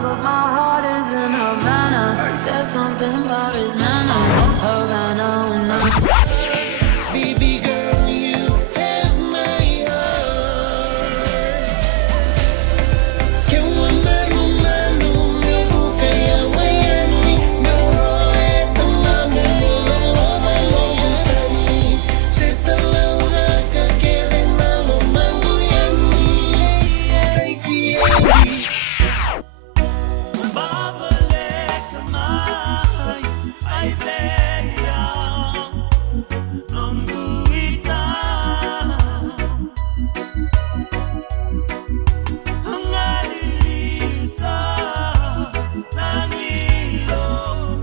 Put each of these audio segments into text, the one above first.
but my heart is in Havana. There's something about his manners. Havana, Baby girl, you have my heart. Kung umano-mano, may bukay awayani. Naroe tamami, lalawa-layutani. Sa talaw na kakiling malumanguyani. Ay, chiyay. Babalik ka may ay beyang nungguita ang alilita ng ilog.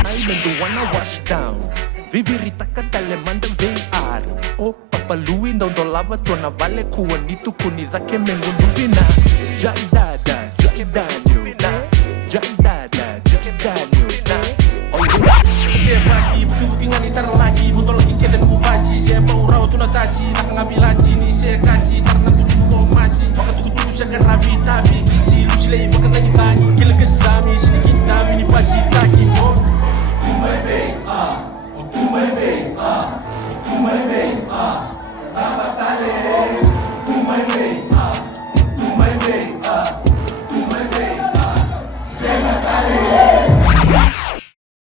Ay nanduan na wash down Vivirita ka talemanda VR O papaluin daw do lava to na vale kuanito kunida ke menguluvina Jaidada, jaidanyo na Jaidada, jaidanyo na Sebaki, tukingan itar lagi Motor lagi kelen mubasi Seba urau tunatasi Nakangabilaji ni sekaci Karena tutup ko masih Maka tukutu sa karabi-tabi Gisi lusilay maka lagi-lagi Kila kesami Sini kita bini pasi taki mo To my babe, to my babe, to my babe, dapat tali